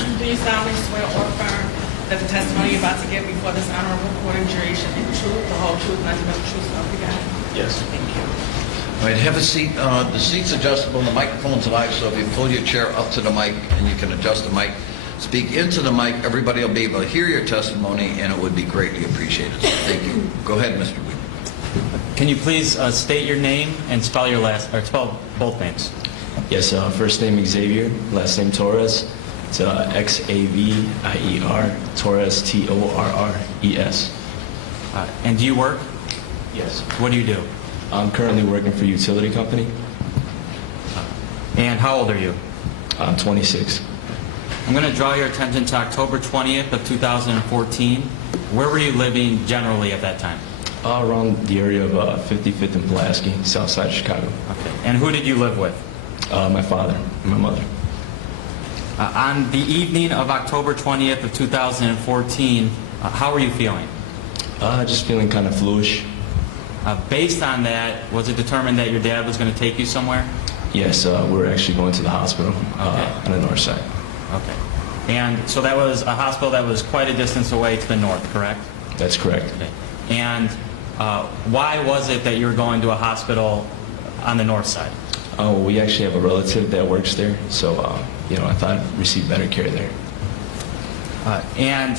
Do you solemnly swear or affirm that the testimony you're about to give before this honorable court and jury should be the truth, the whole truth, nothing but the truth, so help you God? Yes. Thank you. All right, have a seat. The seat's adjustable. The microphone's live, so if you pull your chair up to the mic and you can adjust the mic, speak into the mic, everybody will be able to hear your testimony, and it would be greatly appreciated. So thank you. Go ahead, Mr. Weed. Can you please state your name and spell your spell both names? Yes, first name Xavier, last name Torres. It's Xavier, Torres, Torres. And do you work? Yes. What do you do? I'm currently working for a utility company. And how old are you? I'm 26. I'm going to draw your attention to October 20th of 2014. Where were you living generally at that time? Around the area of 55th and Pulaski, south side of Chicago. Okay. And who did you live with? My father and my mother. On the evening of October 20th of 2014, how were you feeling? Just feeling kind of fluish. Based on that, was it determined that your dad was going to take you somewhere? Yes, we were actually going to the hospital on the north side. Okay. And so that was a hospital that was quite a distance away to the north, correct? That's correct. Okay. And why was it that you were going to a hospital on the north side? We actually have a relative that works there, so I thought I'd receive better care there. And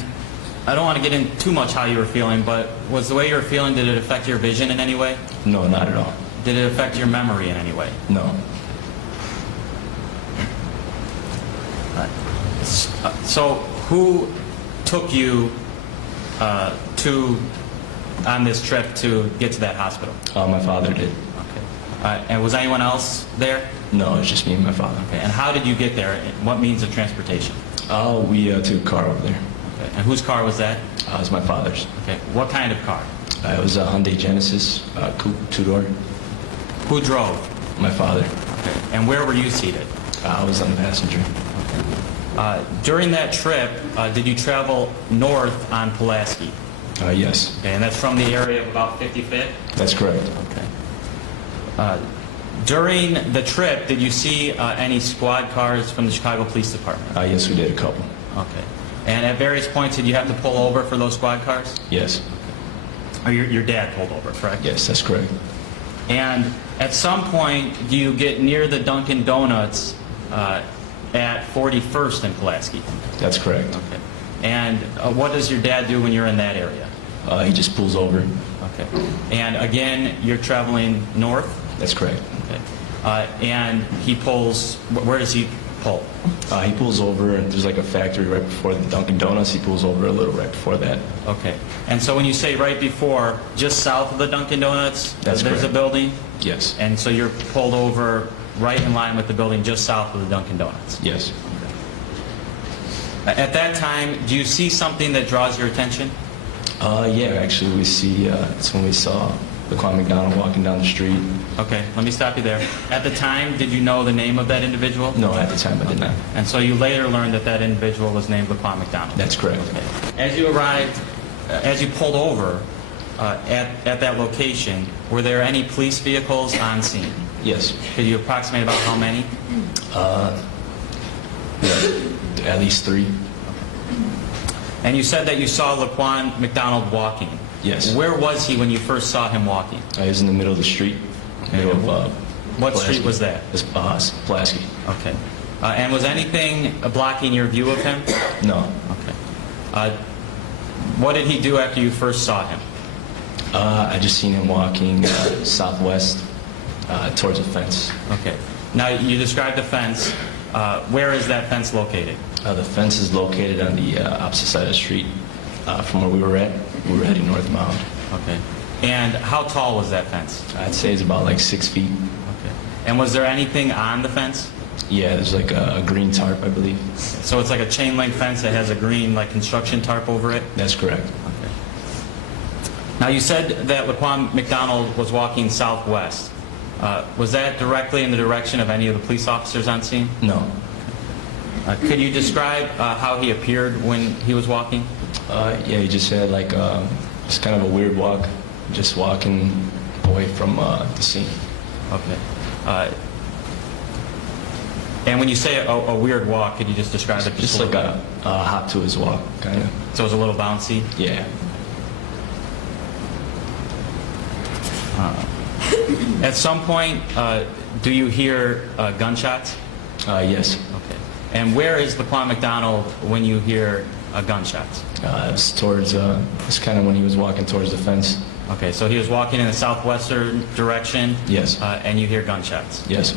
I don't want to get into too much how you were feeling, but was the way you were feeling, did it affect your vision in any way? No, not at all. Did it affect your memory in any way? No. So who took you on this trip to get to that hospital? My father did. Okay. And was anyone else there? No, it was just me and my father. Okay. And how did you get there? What means of transportation? We took a car over there. Okay. And whose car was that? It was my father's. Okay. What kind of car? It was a Hyundai Genesis coupe, two-door. Who drove? My father. Okay. And where were you seated? I was on the passenger. During that trip, did you travel north on Pulaski? Yes. Okay. And that's from the area of about 55th? That's correct. Okay. During the trip, did you see any squad cars from the Chicago Police Department? Yes, we did a couple. Okay. And at various points, did you have to pull over for those squad cars? Yes. Or your dad pulled over, correct? Yes, that's correct. And at some point, do you get near the Dunkin' Donuts at 41st in Pulaski? That's correct. Okay. And what does your dad do when you're in that area? He just pulls over. Okay. And again, you're traveling north? That's correct. Okay. And he pulls, where does he pull? He pulls over, and there's like a factory right before the Dunkin' Donuts. He pulls over a little right before that. Okay. And so when you say right before, just south of the Dunkin' Donuts, That's there's correct. a building? Yes. And so you're pulled over right in line with the building just south of the Dunkin' Donuts? Yes. At that time, do you see something that draws your attention? Yeah, actually we see, it's when we saw Laquan McDonald walking down the street. Okay, let me stop you there. At the time, did you know the name of that individual? No, at the time I did not. And so you later learned that that individual was named Laquan McDonald? That's correct. Okay. As you arrived, as you pulled over at that location, were there any police vehicles on scene? Yes. Could you approximate about how many? Yeah, at least 3. And you said that you saw Laquan McDonald walking. Yes. Where was he when you first saw him walking? He was in the middle of the street. Middle of, What Pulaski. street was that? It was, Pulaski. Okay. And was anything blocking your view of him? No. Okay. What did he do after you first saw him? I just seen him walking southwest towards a fence. Okay. Now, you described the fence. Where is that fence located? The fence is located on the opposite side of the street from where we were at. We were heading northbound. Okay. And how tall was that fence? I'd say it's about like 6 feet. Okay. And was there anything on the fence? Yeah, there's like a green tarp, I believe. So it's like a chain link fence that has a green like construction tarp over it? That's correct. Okay. Now, you said that Laquan McDonald was walking southwest. Was that directly in the direction of any of the police officers on scene? No. Could you describe how he appeared when he was walking? Yeah, he just had like just kind of a weird walk, just walking away from the scene. Okay. And when you say a weird walk, could you just describe it? Just like a hop to his walk, kind of. So it was a little bouncy? Yeah. At some point, do you hear gunshots? Yes. Okay. And where is Laquan McDonald when you hear gunshots? It's towards, it's kind of when he was walking towards the fence. Okay, so he was walking in the southwestern direction? Yes. And you hear gunshots? Yes.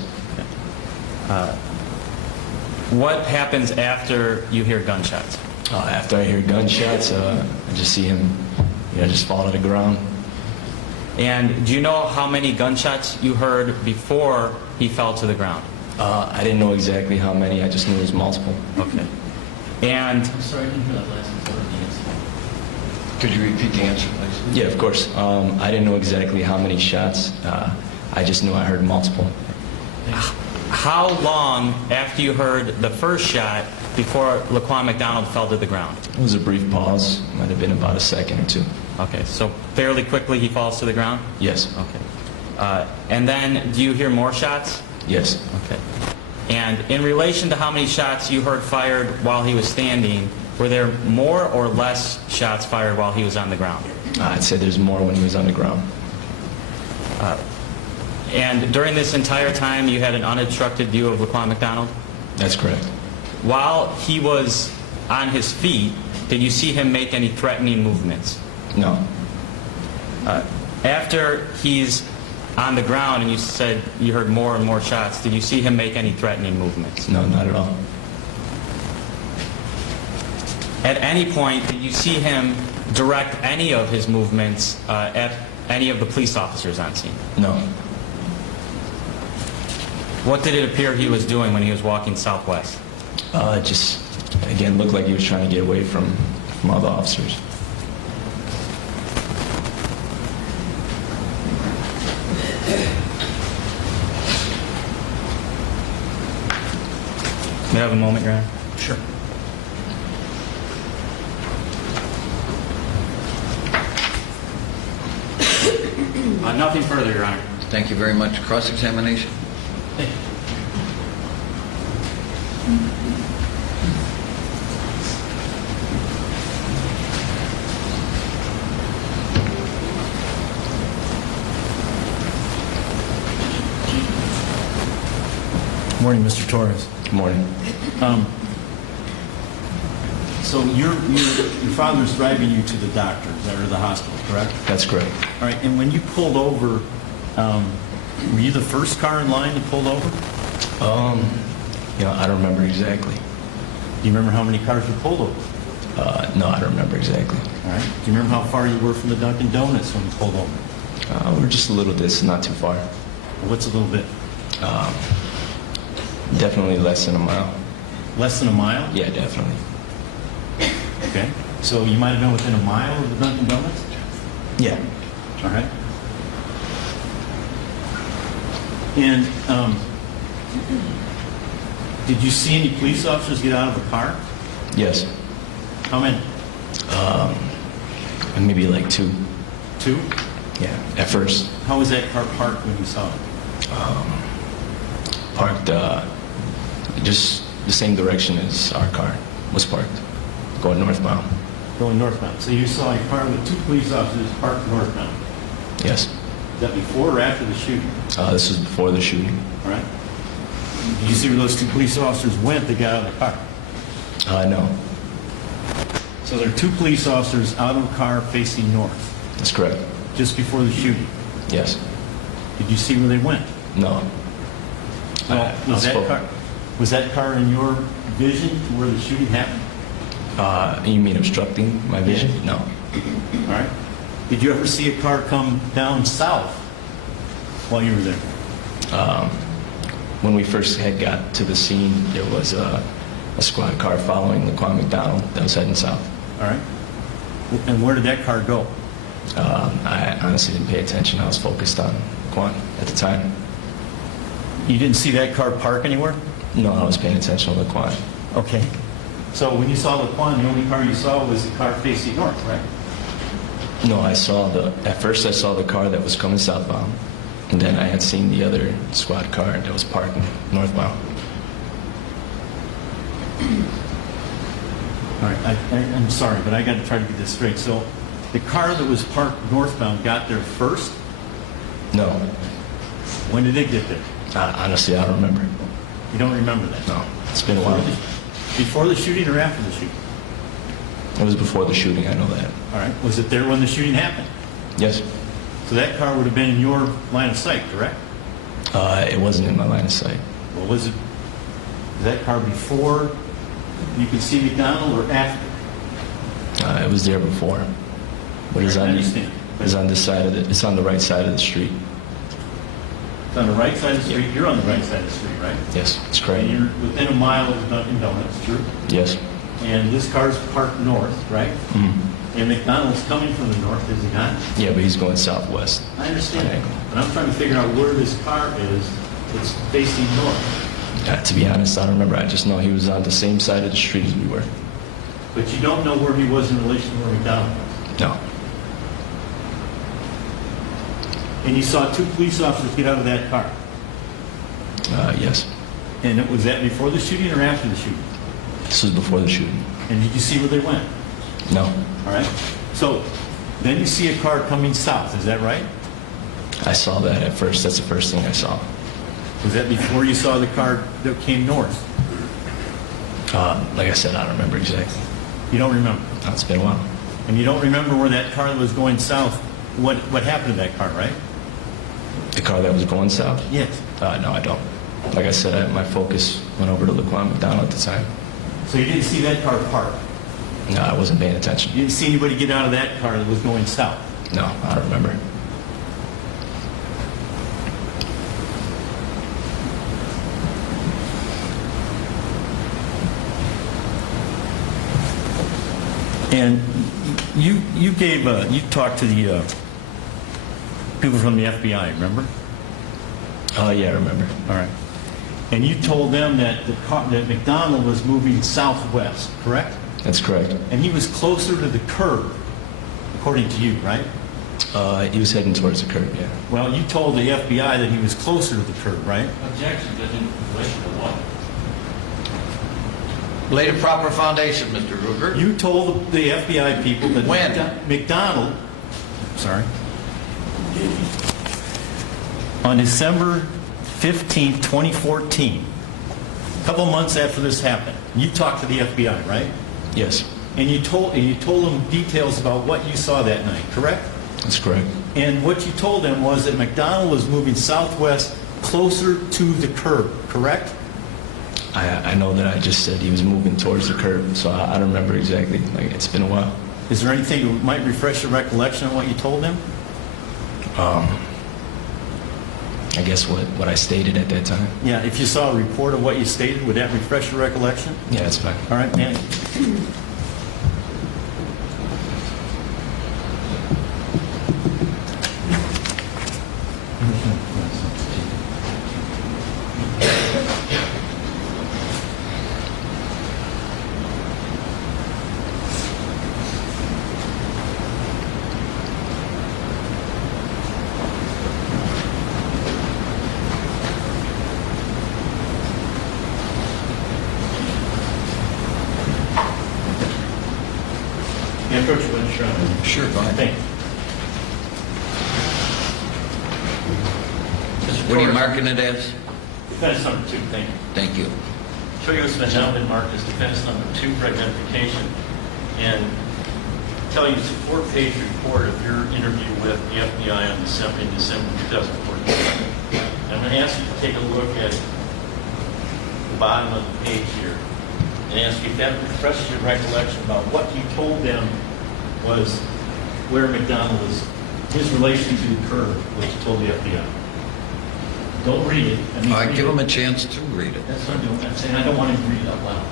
What happens after you hear gunshots? After I hear gunshots, I just see him, just fall to the ground. And do you know how many gunshots you heard before he fell to the ground? I didn't know exactly how many. I just knew it was multiple. Okay. And I'm sorry, I didn't hear that last part of the answer. Could you repeat the answer, please? Yeah, of course. I didn't know exactly how many shots. I just knew I heard multiple. how long after you heard the first shot before Laquan McDonald fell to the ground? It was a brief pause. Might have been about a second or two. Okay, so fairly quickly he falls to the ground? Yes. Okay. And then do you hear more shots? Yes. Okay. And in relation to how many shots you heard fired while he was standing, were there more or less shots fired while he was on the ground? I'd say there's more when he was on the ground. And during this entire time, you had an unobstructed view of Laquan McDonald? That's correct. While he was on his feet, did you see him make any threatening movements? No. After he's on the ground and you said you heard more and more shots, did you see him make any threatening movements? No, not at all. At any point, did you see him direct any of his movements at any of the police officers on scene? No. What did it appear he was doing when he was walking southwest? Just, again, looked like he was trying to get away from all the officers. May I have a moment, Your Honor? Sure. Nothing further, Your Honor. Thank you very much. Cross-examination? Morning, Mr. Torres. Good morning. So your father's driving you to the doctor, or the hospital, correct? That's correct. All right, and when you pulled over, were you the first car in line that pulled over? I don't remember exactly. Do you remember how many cars you pulled over? No, I don't remember exactly. All right. Do you remember how far you were from the Dunkin' Donuts when you pulled over? We're just a little distance, not too far. What's a little bit? Definitely less than a mile. Less than a mile? Yeah, definitely. Okay. So you might have been within a mile of the Dunkin' Donuts? Yeah. All right. And did you see any police officers get out of the car? Yes. How many? Maybe like two. Two? Yeah, at first. How was that car parked when you saw it? Parked just the same direction as our car was parked, going northbound. Going northbound. So you saw a car with two police officers parked northbound. Yes. Is that before or after the shooting? This was before the shooting. All right. Did you see where those two police officers went that got out of the car? No. So there are two police officers out of a car facing north, That's correct. just before the shooting. Yes. Did you see where they went? No. Was that car in your vision to where the shooting happened? You mean obstructing my vision? Yeah. No. All right. Did you ever see a car come down south while you were there? When we first had got to the scene, there was a squad car following Laquan McDonald that was heading south. All right. And where did that car go? I honestly didn't pay attention. I was focused on Laquan at the time. You didn't see that car park anywhere? No, I was paying attention to Laquan. Okay. So when you saw Laquan, the only car you saw was the car facing north, right? No, at first I saw the car that was coming southbound, and then I had seen the other squad car that was parked northbound. All right, I'm sorry, but I got to try to get this straight. So the car that was parked northbound got there first? No. When did it get there? Honestly, I don't remember. You don't remember that? No, it's been a while. Before the shooting or after the shooting? It was before the shooting, I know that. All right, was it there when the shooting happened? Yes. So that car would have been in your line of sight, correct? It wasn't in my line of sight. Well, was that car before you could see McDonald or after? It was there before. But it's I on, understand. it's on this side of it's on the right side of the street. It's on the right side of the street. You're on the right side of the street, right? Yes, that's correct. And you're within a mile of Dunkin' Donuts, true? Yes. And this car's parked north, right? Mm-hmm. And McDonald's coming from the north, is he not? Yeah, but he's going southwest. I understand that. But I'm trying to figure out where this car is that's facing north. To be honest, I don't remember. I just know he was on the same side of the street as we were. But you don't know where he was in relation to where McDonald was. No. And you saw two police officers get out of that car. Yes. And was that before the shooting or after the shooting? This was before the shooting. And did you see where they went? No. All right. So then you see a car coming south. Is that right? I saw that at first. That's the first thing I saw. Was that before you saw the car that came north? Like I said, I don't remember exactly. You don't remember. It's been a while. And you don't remember where that car that was going south, what happened to that car, right? The car that was going south? Yes. No, I don't. Like I said, my focus went over to Laquan McDonald at the time. So you didn't see that car parked? No, I wasn't paying attention. You didn't see anybody get out of that car that was going south? No, I don't remember. And you talked to the people from the FBI, remember? Yeah, I remember. All right. And you told them that that McDonald was moving southwest, correct? That's correct. And he was closer to the curb, according to you, right? He was heading towards the curb, yeah. Well, you told the FBI that he was closer to the curb, right? Objection, Judge, in relation to what? Lay the proper foundation, Mr. Ruger. You told the FBI people that When? McDonald, sorry, on December 15th, 2014, a couple months after this happened, you talked to the FBI, right? Yes, And you told them details about what you saw that night, correct? that's correct. And what you told them was that McDonald was moving southwest closer to the curb, correct? I know that I just said he was moving towards the curb, so I don't remember exactly. Like, it's been a while. Is there anything that might refresh your recollection on what you told them? I guess what I stated at that time. Yeah, if you saw a report of what you stated, would that refresh your recollection? Yeah, that's fine. All right, man. Yeah, approach you when you're sure. Sure, go ahead. Thank you. What are you marking it as? Defense number 2, thank you. Thank you. Show you what's been now been marked as defense number 2 for identification, and tell you it's a 4-page report of your interview with the FBI in December 2014. I'm going to ask you to take a look at the bottom of the page here and ask you if that refreshes your recollection about what you told them was Where McDonald was, his relation to the curb, what you told the FBI. Don't read it. I mean, All right, read give it. him a chance to read it. That's what I'm doing. I'm saying I don't want him to read it out loud.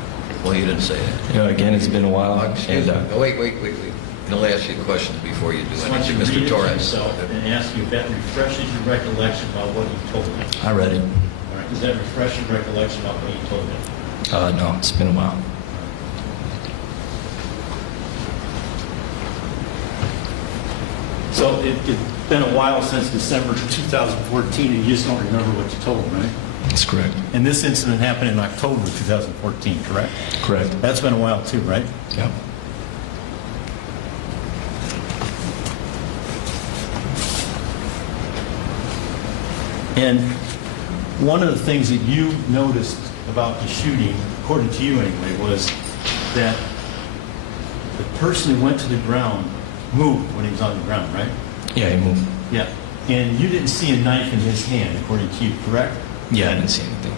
Well, you didn't say that. You know, again, it's been a while. Excuse me. and, Oh, wait. I'll ask you questions before you do Just want you anything, to read Mr. it to Torres. yourself and ask you if that refreshes your recollection about what you told them. I read it. All right, does that refresh your recollection about what you told them? No, it's been a while. So it's been a while since December 2014, and you just don't remember what you told them, right? That's correct. And this incident happened in October 2014, correct? Correct. That's been a while too, right? Yep. And one of the things that you noticed about the shooting, according to you anyway, was that the person who went to the ground moved when he was on the ground, right? Yeah, he moved. Yeah. And you didn't see a knife in his hand, according to you, correct? Yeah, I didn't see anything.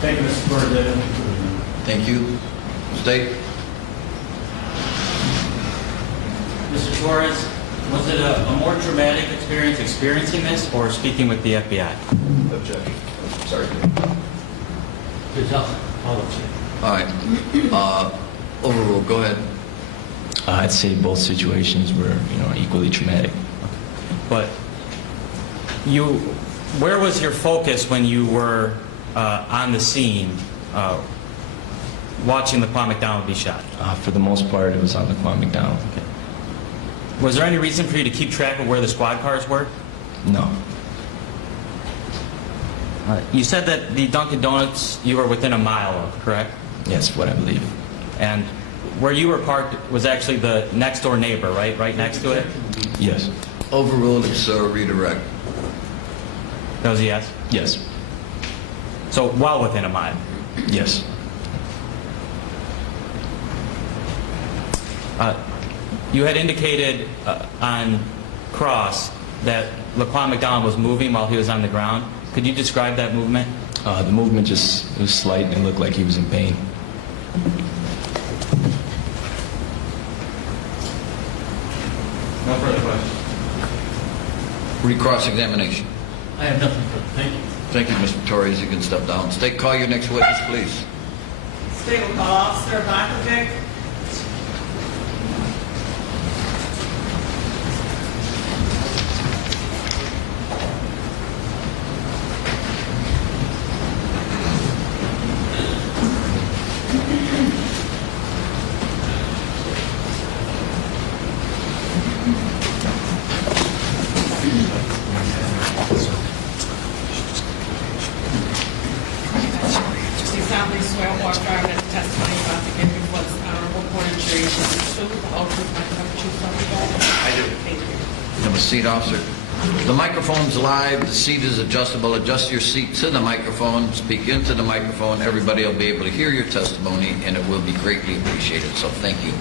Thank you, Mr. Torres. Thank you. State. Mr. Torres, was it a more traumatic experience experiencing this or speaking with the FBI? Objection. Sorry. Good job. I'll let you. All right. Overruled. Go ahead. I'd say both situations were, equally traumatic. But where was your focus when you were on the scene watching Laquan McDonald be shot? For the most part, it was on Laquan McDonald. Okay. Was there any reason for you to keep track of where the squad cars were? No. You said that the Dunkin' Donuts you were within a mile of, correct? Yes, what I believe. And where you were parked was actually the next door neighbor, right? Right next to it? Yes. Overruled. It's redirect. That was a yes? Yes. So well within a mile. Yes. You had indicated on cross that Laquan McDonald was moving while he was on the ground. Could you describe that movement? The movement just was slight and looked like he was in pain. No further questions. Recross-examination. I have nothing further. Thank you. Thank you, Mr. Torres. You can step down. State, call your next witness, please. State will call Officer Ivankovich. Swear or affirm that the testimony you're about to give before this honorable court and jury shall be true, the whole truth, nothing but the truth, so help you God? I do. Thank you. Have a seat, officer. The microphone's live. The seat is adjustable. Adjust your seat to the microphone. Speak into the microphone. Everybody will be able to hear your testimony, and it will be greatly appreciated. So thank you.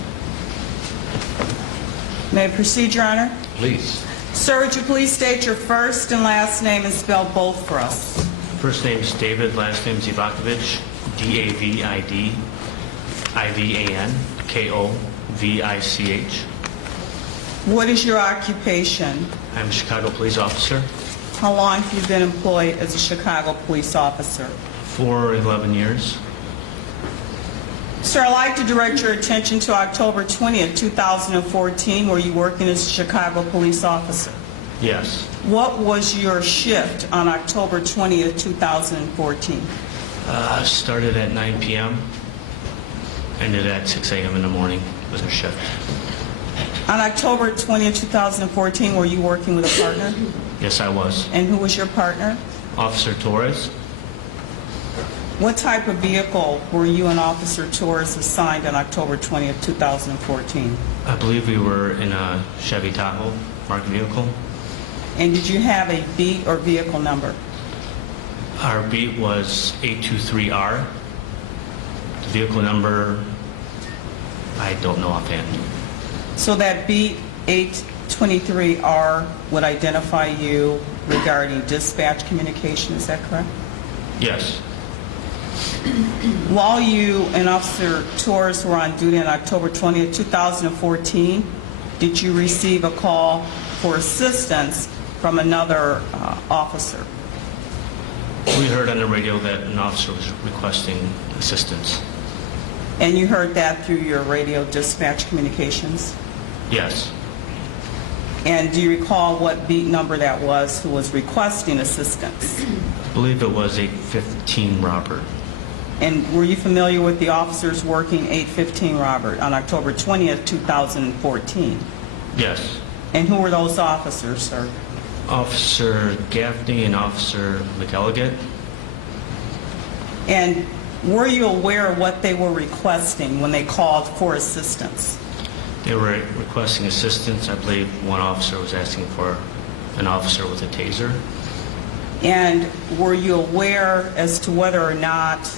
May I proceed, Your Honor? Please. Sir, would you please state your first and last name and spell both for us? First name's David, last name's Ivankovich, D-A-V-I-D, I-V-A-N-K-O-V-I-C-H. What is your occupation? I'm a Chicago police officer How long have you been employed as a Chicago police officer? for 11 years. Sir, I'd like to direct your attention to October 20th, 2014, where you working as a Chicago police officer. Yes. What was your shift on October 20th, 2014? Started at 9 p.m., ended at 6 a.m. in the morning was our shift. On October 20th, 2014, were you working with a partner? Yes, I was. And who was your partner? Officer Torres, What type of vehicle were you and Officer Torres assigned on October 20th, 2014? I believe we were in a Chevy Tahoe marked vehicle. And did you have a beat or vehicle number? Our beat was 823R. The vehicle number, I don't know offhand. So that beat 823R would identify you regarding dispatch communication, is that correct? Yes. While you and Officer Torres were on duty on October 20th, 2014, did you receive a call for assistance from another officer? We heard on the radio that an officer was requesting assistance. And you heard that through your radio dispatch communications? Yes. And do you recall what beat number that was who was requesting assistance? I believe it was 815 Robert. And were you familiar with the officers working 815 Robert on October 20th, 2014? Yes. And who were those officers, sir? Officer Gaffney and Officer McElligott. And were you aware of what they were requesting when they called for assistance? They were requesting assistance. I believe one officer was asking for an officer with a taser. And were you aware as to whether or not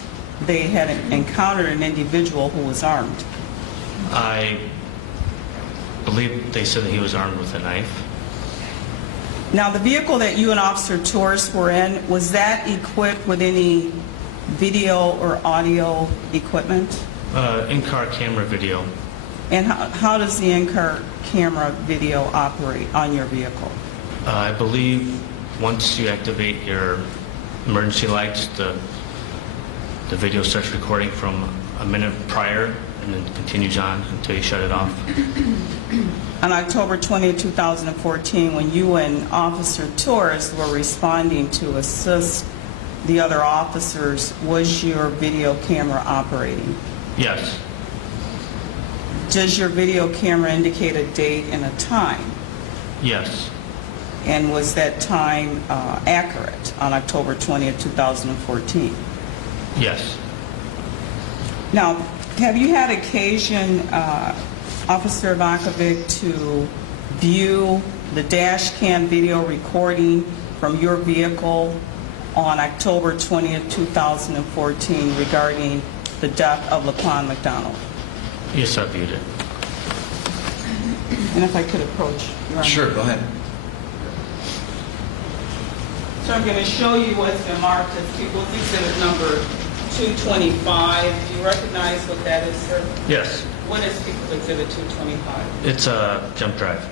they had encountered an individual who was armed? I believe they said that he was armed with a knife. Now, the vehicle that you and Officer Torres were in, was that equipped with any video or audio equipment? In-car camera video. And how does the in-car camera video operate on your vehicle? I believe once you activate your emergency lights, the video starts recording from a minute prior and then continues on until you shut it off. On October 20, 2014, when you and Officer Torres were responding to assist the other officers, was your video camera operating? Yes. Does your video camera indicate a date and a time? Yes. And was that time accurate on October 20, 2014? Yes. Now, have you had occasion, Officer Ivankovich, to view the dash cam video recording from your vehicle on October 20, 2014 regarding the death of Laquan McDonald? Yes, I viewed it. And if I could approach Your Honor. Sure, go ahead. So I'm going to show you what's been marked as People's Exhibit number 225. Do you recognize what that is, sir? Yes. What is People's Exhibit 225? It's a jump drive.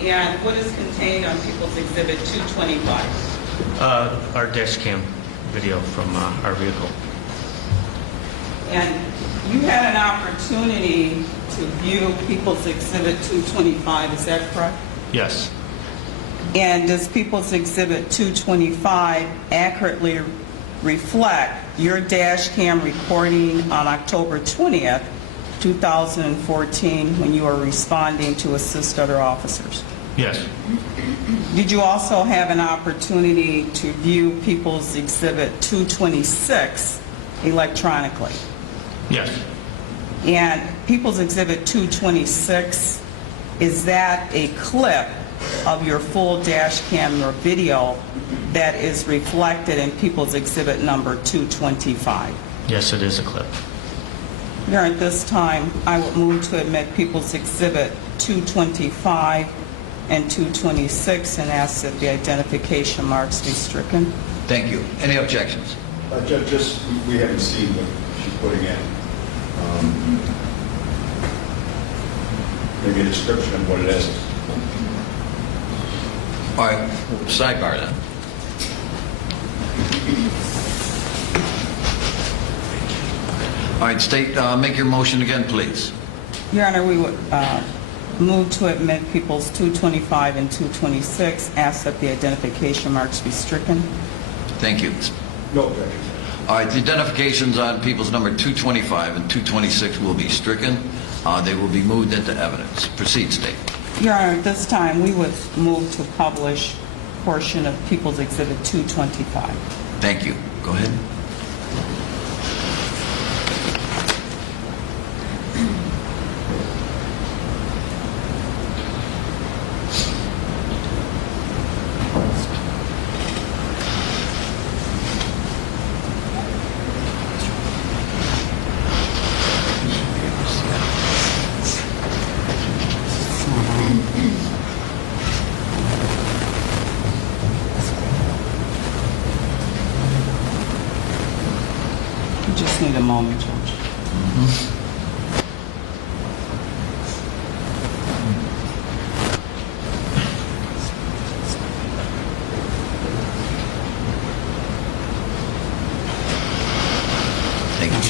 And what is contained on People's Exhibit 225? Our dash cam video from our vehicle. And you had an opportunity to view People's Exhibit 225, is that correct? Yes. And does People's Exhibit 225 accurately reflect your dash cam recording on October 20th, 2014 when you were responding to assist other officers? Yes. Did you also have an opportunity to view People's Exhibit 226 electronically? Yes. And People's Exhibit 226, is that a clip of your full dash camera video that is reflected in People's Exhibit number 225? Yes, it is a clip. Here at this time, I would move to admit People's Exhibit 225 and 226 and ask that the identification marks be stricken. Thank you. Any objections? Judge, just, we haven't seen what she's putting in. Maybe a description of what it is. All right, sidebar then. All right, State, make your motion again, please. Your Honor, we would move to admit People's 225 and 226, ask that the identification marks be stricken. Thank you. No objection. All right, the identifications on people's number 225 and 226 will be stricken. They will be moved into evidence. Proceed, State. Your Honor, at this time, we would move to publish portion of People's Exhibit 225. Thank you. Go ahead. We just need a moment, Judge. Thank you.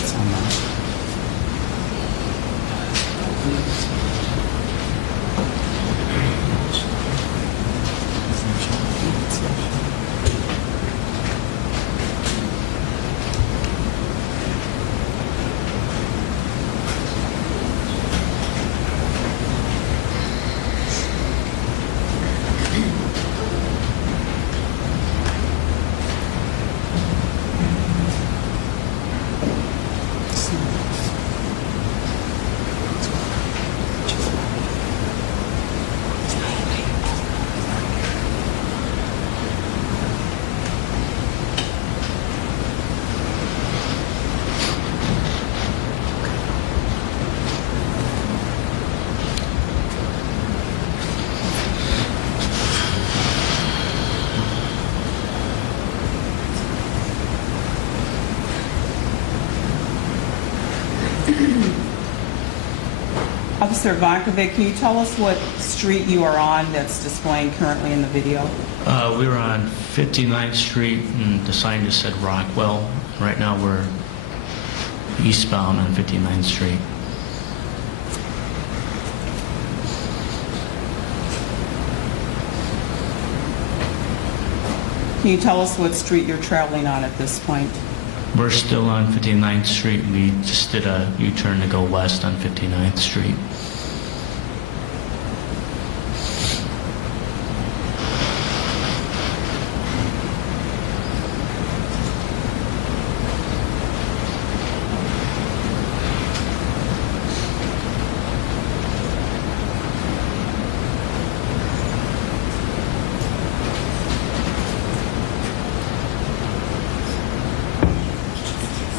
Officer Ivankovich, can you tell us what street you are on that's displaying currently in the video? We were on 59th Street, and the sign just said Rockwell. Right now, we're eastbound on 59th Street. Can you tell us what street you're traveling on at this point? We're still on 59th Street. We just did a U-turn to go west on 59th Street.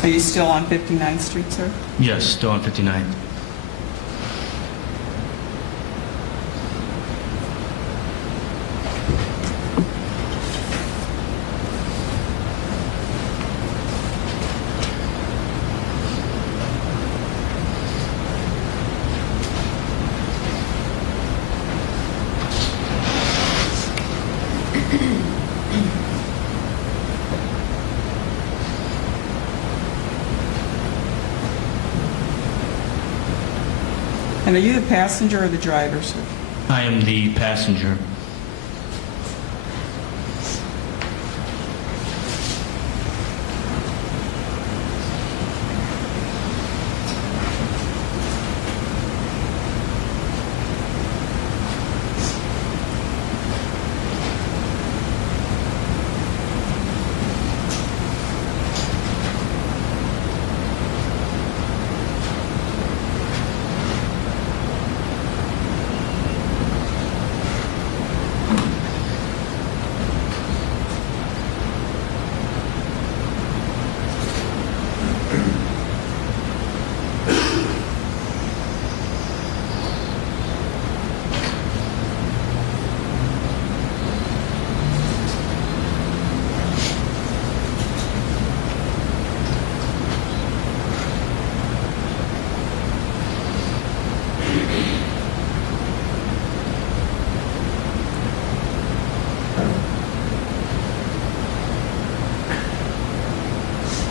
Are you still on 59th Street, sir? Yes, still on 59th. And are you the passenger or the driver, sir? I am the passenger.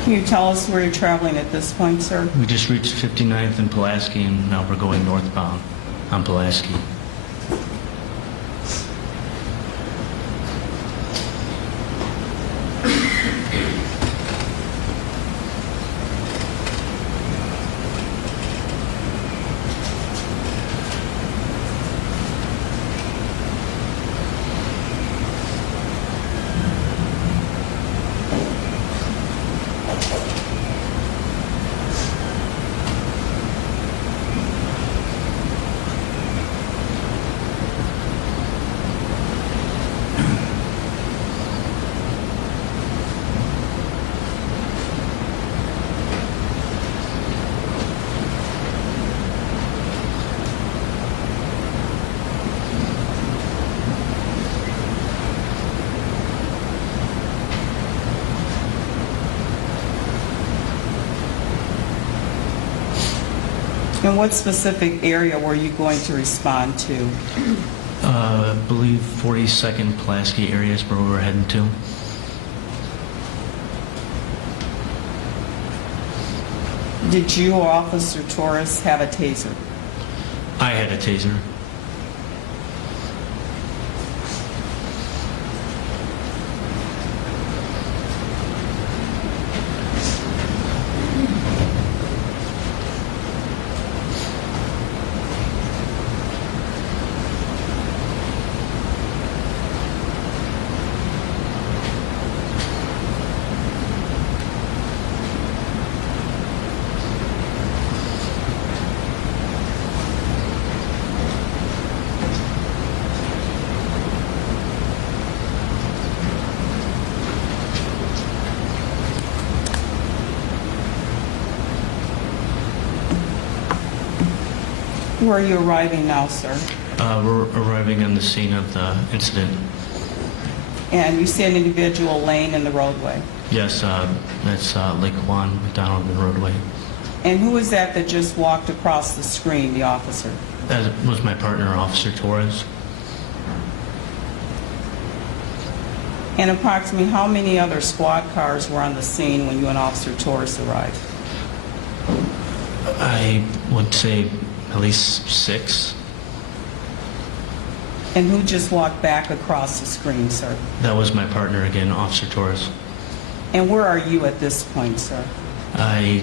Can you tell us where you're traveling at this point, sir? We just reached 59th and Pulaski, and now we're going northbound on Pulaski. And what specific area were you going to respond to? I believe 42nd Pulaski area is where we're heading to. Did you or Officer Torres have a taser? I had a taser. Where are you arriving now, sir? We're arriving on the scene of the incident. And you see an individual laying in the roadway. Yes, that's Lake Juan McDonald, the roadway. And who is that that just walked across the screen, the officer? That was my partner, Officer Torres. And approximately how many other squad cars were on the scene when you and Officer Torres arrived? I would say at least 6. And who just walked back across the screen, sir? That was my partner again, Officer Torres. And where are you at this point, sir? I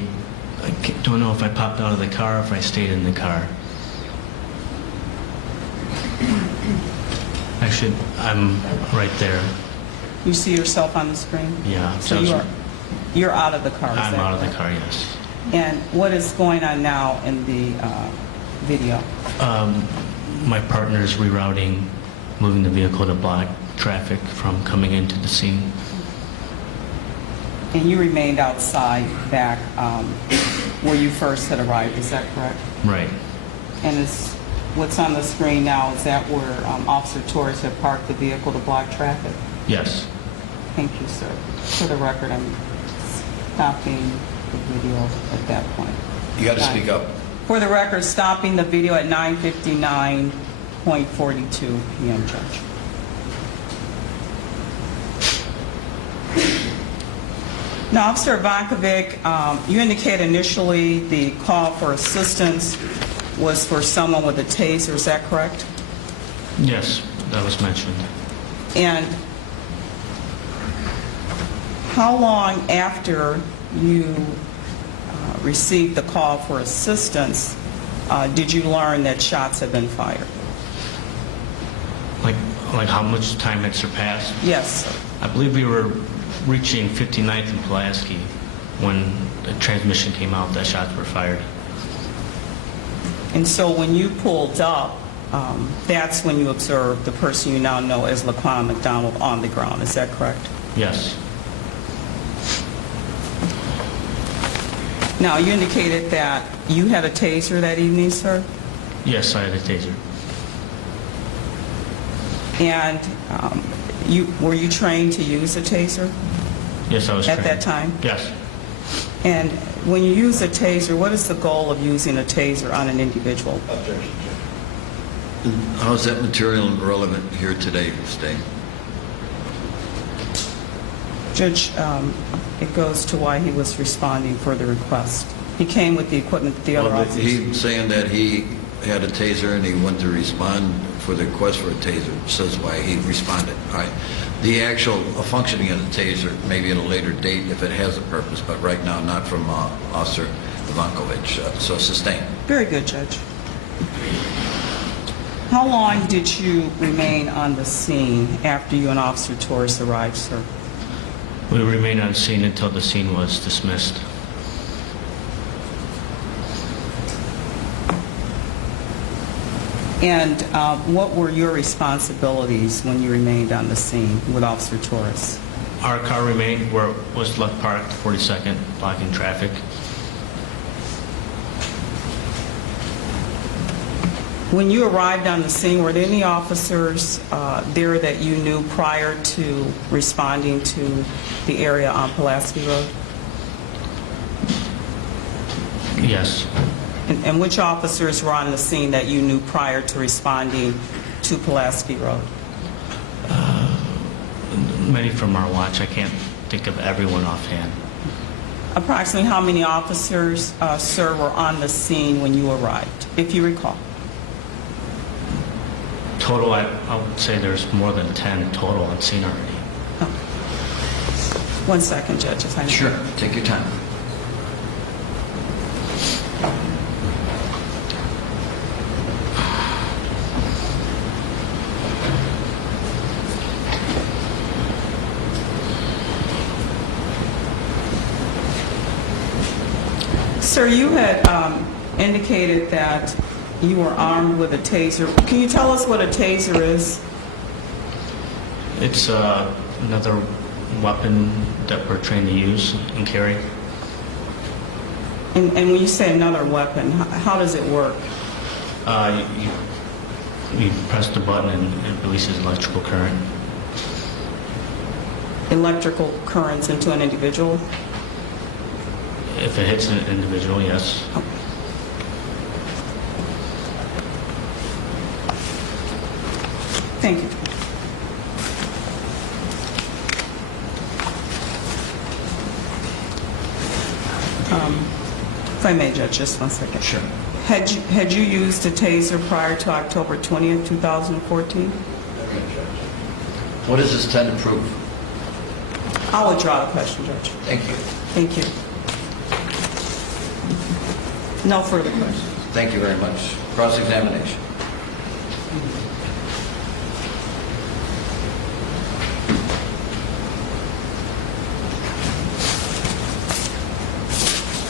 don't know if I popped out of the car or if I stayed in the car. Actually, I'm right there. You see yourself on the screen? Yeah. So you're out of the car, is I'm that out of the correct? car, yes. And what is going on now in the video? My partner is rerouting, moving the vehicle to block traffic from coming into the scene. And you remained outside back where you first had arrived, is that correct? Right. And is what's on the screen now, is that where Officer Torres had parked the vehicle to block traffic? Yes. Thank you, sir. For the record, I'm stopping the video at that point. You got to speak up. For the record, stopping the video at 9:59.42 p.m., Judge. Now, Officer Ivankovich, you indicated initially the call for assistance was for someone with a taser, is that correct? Yes, that was mentioned. And how long after you received the call for assistance did you learn that shots had been fired? Like how much time had surpassed? Yes, sir. I believe we were reaching 59th and Pulaski when the transmission came out that shots were fired. And so when you pulled up, that's when you observed the person you now know as Laquan McDonald on the ground. Is that correct? Yes. Now, you indicated that you had a taser that evening, sir? Yes, I had a taser. And were you trained to use a taser Yes, I was at trained. that time? Yes. And when you use a taser, what is the goal of using a taser on an individual? Objection, How is that material relevant here today, Stain? Judge, it goes to why he was responding for the request. He came with the equipment that the other Well, officers... he's saying that he had a taser and he went to respond for the request for a taser, says why he responded. All right. The actual functioning of the taser, maybe at a later date if it has a purpose, but right now not from Officer Ivankovich. So sustain. Very good, Judge. How long did you remain on the scene after you and Officer Torres arrived, sir? We remained on scene until the scene was dismissed. And what were your responsibilities when you remained on the scene with Officer Torres? Our car remained where it was left parked, 42nd, blocking traffic. When you arrived on the scene, were there any officers there that you knew prior to responding to the area on Pulaski Road? Yes. And which officers were on the scene that you knew prior to responding to Pulaski Road? Many from our watch. I can't think of everyone offhand. Approximately how many officers, sir, were on the scene when you arrived, if you recall? Total, I would say there's more than 10 total on scene already. Oh. 1 second, Judge, if I may. Sure. Take your time. Sir, you had indicated that you were armed with a taser. Can you tell us what a taser is? It's another weapon that we're trained to use and carry. And when you say another weapon, how does it work? You press the button and it releases electrical current. Electrical currents into an individual? If it hits an individual, yes. Thank you. If I may, Judge, just 1 second. Sure. Had you used a taser prior to October 20th, 2014? What does this tend to prove? I'll withdraw the question, Judge. Thank you. Thank you. No further questions. Thank you very much. Cross-examination.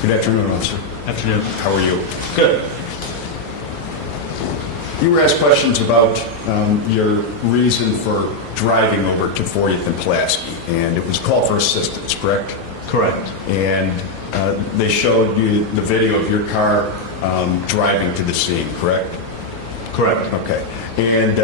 Good afternoon, officer. Afternoon. How are you? Good. You were asked questions about your reason for driving over to 40th and Pulaski, and it was call for assistance, correct? Correct. And they showed you the video of your car driving to the scene, correct? Correct. Okay. And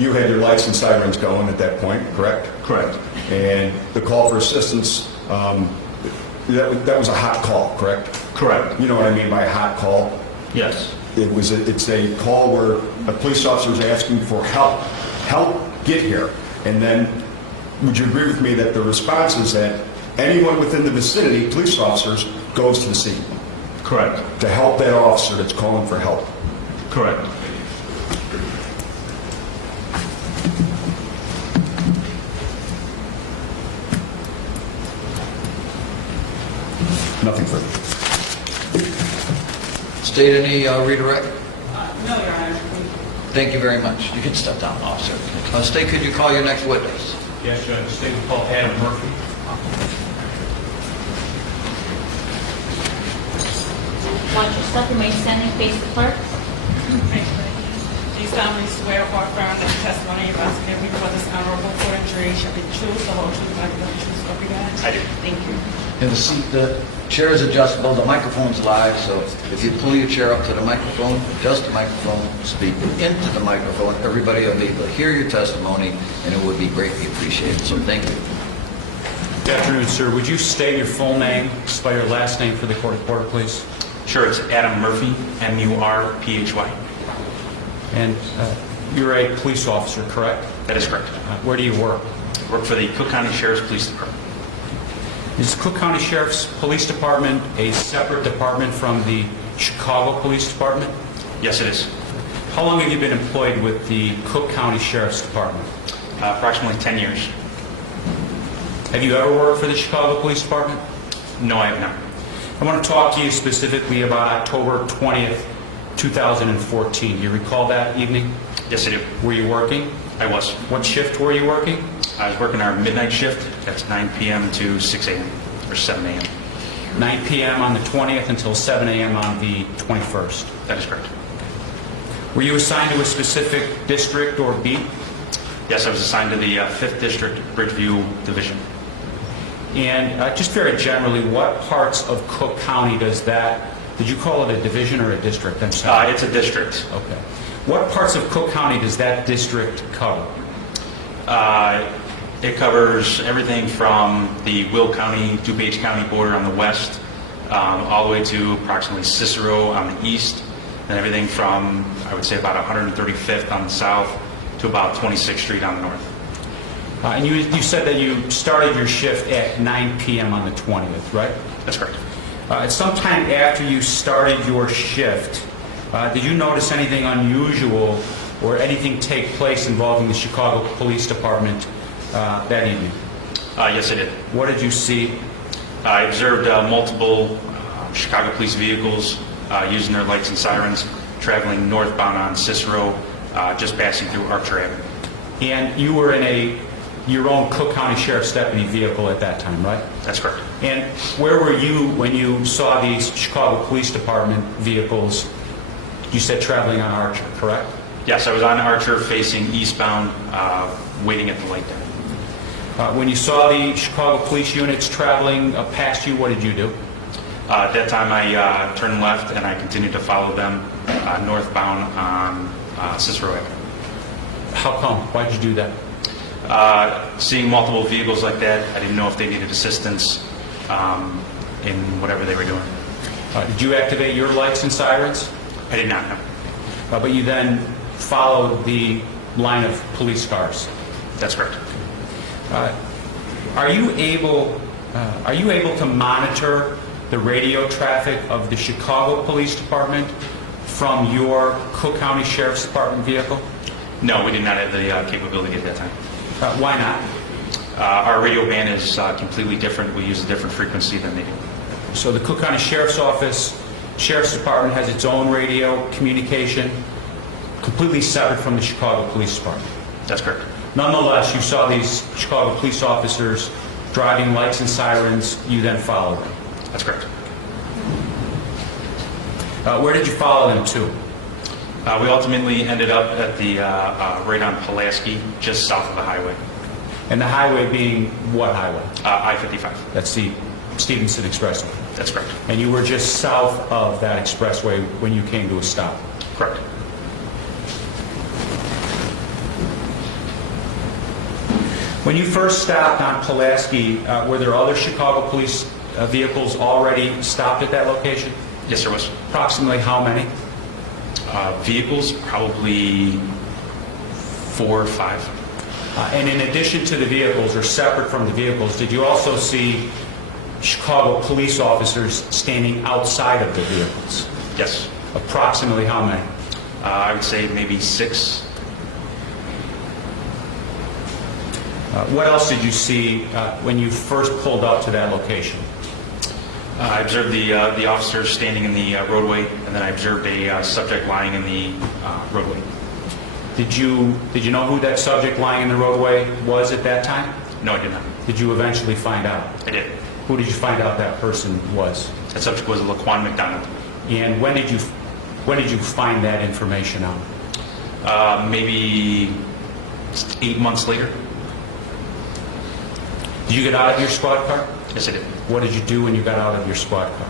you had your lights and sirens going at that point, correct? Correct. And the call for assistance, that was a hot call, correct? Correct. You know what I mean by a hot call? Yes. It's a call where a police officer is asking for help, get here. And then, would you agree with me that the response is that anyone within the vicinity, police officers, goes to the scene Correct. to help that officer that's calling for help? Correct. Nothing further. State any redirect? No, Your Honor. Thank you very much. You can step down, officer. State, could you call your next witness? Yes, Judge. State will call Adam Murphy. Watch yourstep, remain standing, face the clerk. Do you solemnly swear or affirm that the testimony you're about to give before this honorable court and jury shall be the truth, the whole truth, and nothing but the truth, so help you God? I do. Thank you. Have a seat. The chair is adjustable. The microphone's live, so if you pull your chair up to the microphone, adjust the microphone, speak into the microphone, everybody will be able to hear your testimony, and it would be greatly appreciated. So thank you. Good afternoon, sir. Would you state your full name, spell your last name for the court reporter, please? Sure, it's Adam Murphy, M-U-R-P-H-Y. And you're a police officer, correct? That is correct. Where do you work? I work for the Cook County Sheriff's Police Department. Is Cook County Sheriff's Police Department a separate department from the Chicago Police Department? Yes, it is. How long have you been employed with the Cook County Sheriff's Department? Approximately 10 years. Have you ever worked for the Chicago Police Department? No, I have not. I want to talk to you specifically about October 20th, 2014. Do you recall that evening? Yes, I do. Were you working? I was. What shift were you working? I was working our midnight shift. That's 9 p.m. to 6 a.m. or 7 a.m. 9 p.m. on the 20th until 7 a.m. on the 21st. That is correct. Were you assigned to a specific district or beat? Yes, I was assigned to the 5th District Bridgeview Division. And just very generally, what parts of Cook County does that, did you call it a division or a district? I'm sorry. It's a district. Okay. What parts of Cook County does that district cover? It covers everything from the Will County, DuPage County border on the west, all the way to approximately Cicero on the east, and everything from, I would say, about 135th on the south to about 26th Street on the north. And you said that you started your shift at 9 p.m. on the 20th, right? That's correct. Sometime after you started your shift, did you notice anything unusual or anything take place involving the Chicago Police Department that evening? Yes, I did. What did you see? I observed multiple Chicago police vehicles using their lights and sirens, traveling northbound on Cicero, just passing through Archer Avenue. And you were in your own Cook County Sheriff's Deputy vehicle at that time, right? That's correct. And where were you when you saw these Chicago Police Department vehicles, you said traveling on Archer, correct? Yes, I was on Archer facing eastbound, waiting at the light there. When you saw the Chicago police units traveling past you, what did you do? At that time, I turned left and I continued to follow them northbound on Cicero Avenue. How come? Why did you do that? Seeing multiple vehicles like that, I didn't know if they needed assistance. in whatever they were doing. Did you activate your lights and sirens? I did not know. But you then followed the line of police cars. That's correct. Are you able to monitor the radio traffic of the Chicago Police Department from your Cook County Sheriff's Department vehicle? No, we did not have the capability at that time. Why not? Our radio band is completely different. We use a different frequency than they do. So the Cook County Sheriff's Department has its own radio communication, completely separate from the Chicago Police Department. That's correct. Nonetheless, you saw these Chicago police officers driving lights and sirens. You then followed them. That's correct. Where did you follow them to? We ultimately ended up at the right on Pulaski, just south of the highway. And the highway being what highway? I-55. That's the Stevenson Expressway. That's correct. And you were just south of that expressway when you came to a stop. Correct. When you first stopped on Pulaski, were there other Chicago police vehicles already stopped at that location? Yes, there was. Approximately how many? Vehicles, probably 4 or 5. And in addition to the vehicles, or separate from the vehicles, did you also see Chicago police officers standing outside of the vehicles? Yes. Approximately how many? I would say maybe 6. What else did you see when you first pulled up to that location? I observed the officers standing in the roadway, and then I observed a subject lying in the roadway. Did you know who that subject lying in the roadway was at that time? No, I did not. Did you eventually find out? I did. Who did you find out that person was? That subject was Laquan McDonald. And when did you find that information out? Maybe 8 months later. Did you get out of your squad car? Yes, I did. What did you do when you got out of your squad car?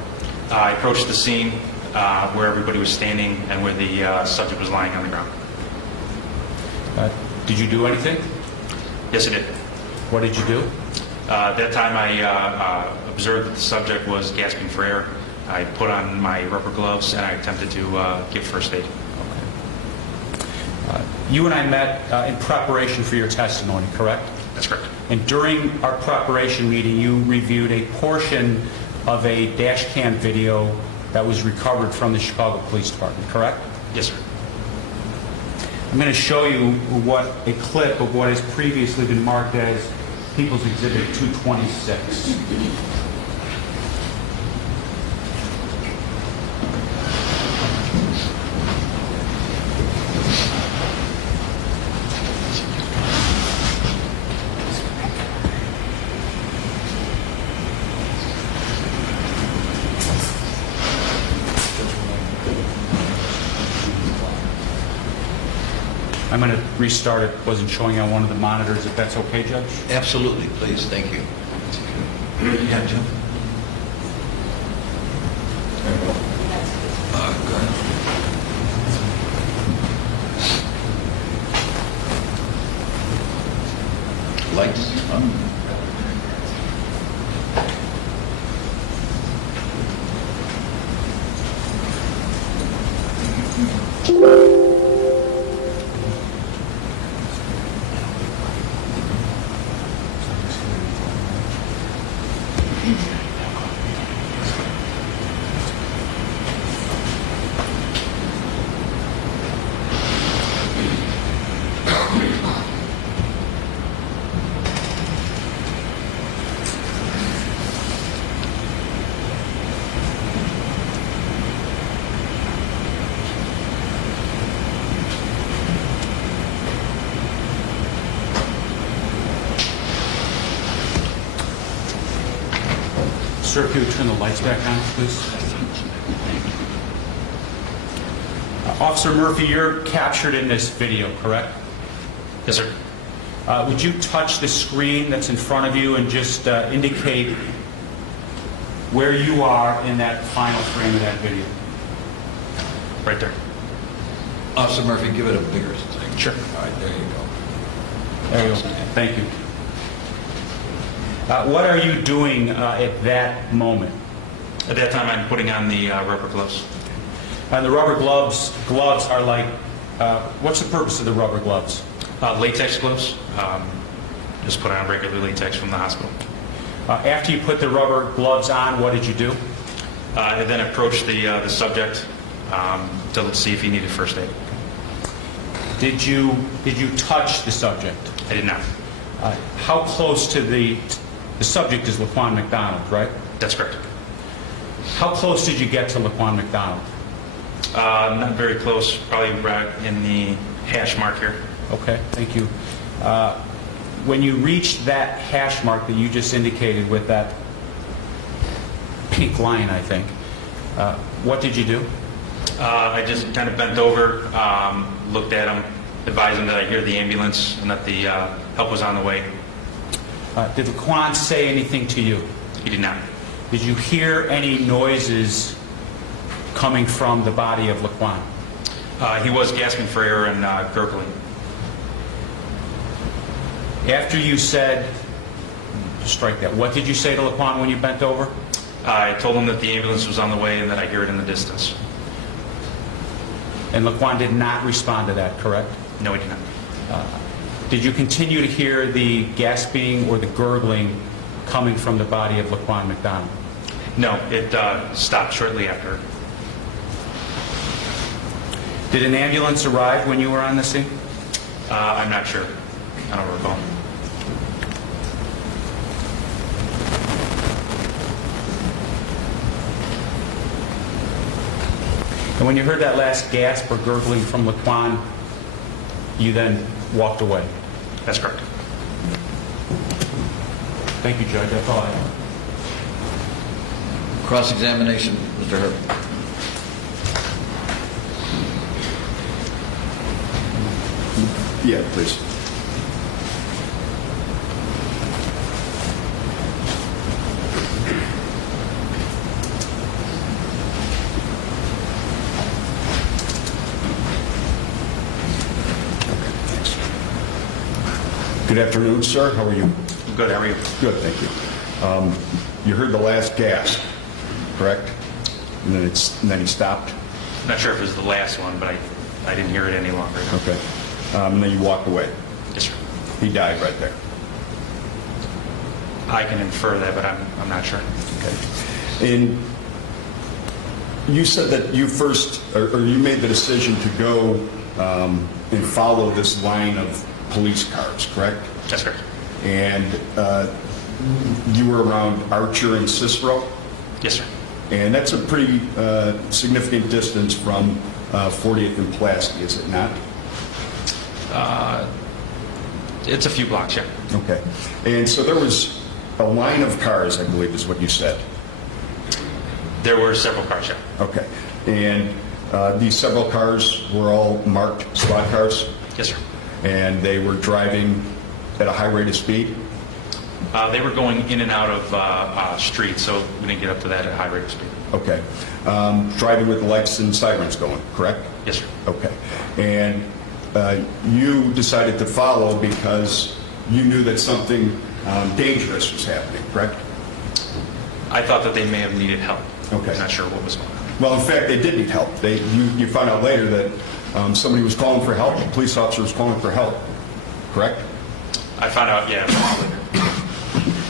I approached the scene where everybody was standing and where the subject was lying on the ground. Did you do anything? Yes, I did. What did you do? At that time, I observed that the subject was gasping for air. I put on my rubber gloves and I attempted to give first aid. You and I met in preparation for your testimony, correct? That's correct. And during our preparation meeting, you reviewed a portion of a dash cam video that was recovered from the Chicago Police Department, correct? Yes, sir. I'm going to show you a clip of what has previously been marked as People's Exhibit 226. I'm going to restart it. Wasn't showing on one of the monitors, if that's okay, Judge? Absolutely, please, thank you. Yeah, Jim? Good. Lights on. Sir, if you would turn the lights back on, please. Officer Murphy, you're captured in this video, correct? Yes, sir. Would you touch the screen that's in front of you and just indicate where you are in that final frame of that video? Right there. Officer Murphy, give it a bigger thing. Sure. All right, there you go. There you go. Thank you. What are you doing at that moment? At that time, I'm putting on the rubber gloves. And the rubber gloves are like, what's the purpose of the rubber gloves? Latex gloves. Just put on regular latex from the hospital. After you put the rubber gloves on, what did you do? I then approached the subject to see if he needed first aid. Did you touch the subject? I did not. How close to the subject is Laquan McDonald, right? That's correct. How close did you get to Laquan McDonald? Not very close, probably right in the hash mark here. Okay, thank you. When you reached that hash mark that you just indicated with that pink line, I think, what did you do? I just kind of bent over, looked at him, advised him that I hear the ambulance and that the help was on the way. Did Laquan say anything to you? He did not. Did you hear any noises coming from the body of Laquan? He was gasping for air and gurgling. After you said, strike that, what did you say to Laquan when you bent over? I told him that the ambulance was on the way and that I hear it in the distance. And Laquan did not respond to that, correct? No, he did not. Did you continue to hear the gasping or the gurgling coming from the body of Laquan McDonald? No, it stopped shortly after. Did an ambulance arrive when you were on the scene? I'm not sure. I don't recall. And when you heard that last gasp or gurgling from Laquan, you then walked away? That's correct. Thank you, Judge. That's all I have. Cross-examination, Mr. Herb. Yeah, please. Good afternoon, sir. How are you? Good, how are you? Good, thank you. You heard the last gasp, correct? And then he stopped? I'm not sure if it was the last one, but I didn't hear it any longer. Okay. And then you walked away. Yes, sir. He died right there. I can infer that, but I'm not sure. Okay. And you said that you first, or you made the decision to go and follow this line of police cars, correct? That's correct. And you were around Archer and Cicero? Yes, sir. And that's a pretty significant distance from 40th and Pulaski, is it not? It's a few blocks, yeah. Okay. And so there was a line of cars, I believe is what you said. There were several cars, yeah. Okay. And these several cars were all marked squad cars? Yes, sir. And they were driving at a high rate of speed? They were going in and out of streets, so we didn't get up to that at a high rate of speed. Okay. Driving with the lights and sirens going, correct? Yes, sir. Okay. And you decided to follow because you knew that something dangerous was happening, correct? I thought that they may have needed help. Okay. I'm not sure what was going on. Well, in fact, they did need help. You found out later that somebody was calling for help, a police officer was calling for help, correct? I found out, yeah, later.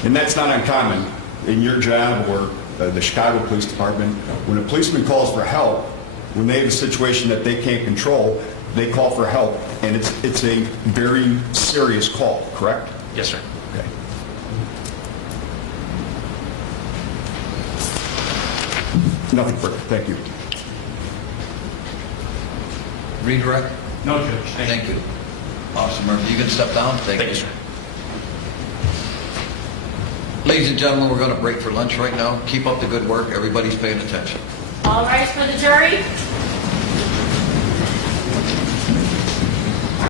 And that's not uncommon in your job or the Chicago Police Department. When a policeman calls for help, when they have a situation that they can't control, they call for help, and it's a very serious call, correct? Yes, sir. Okay. Nothing further. Thank you. Redirect? No, Judge. Thank you. Officer Murphy, you can step down. Thank you. Sir. Ladies and gentlemen, we're going to break for lunch right now. Keep up the good work. Everybody's paying attention. All rise for the jury.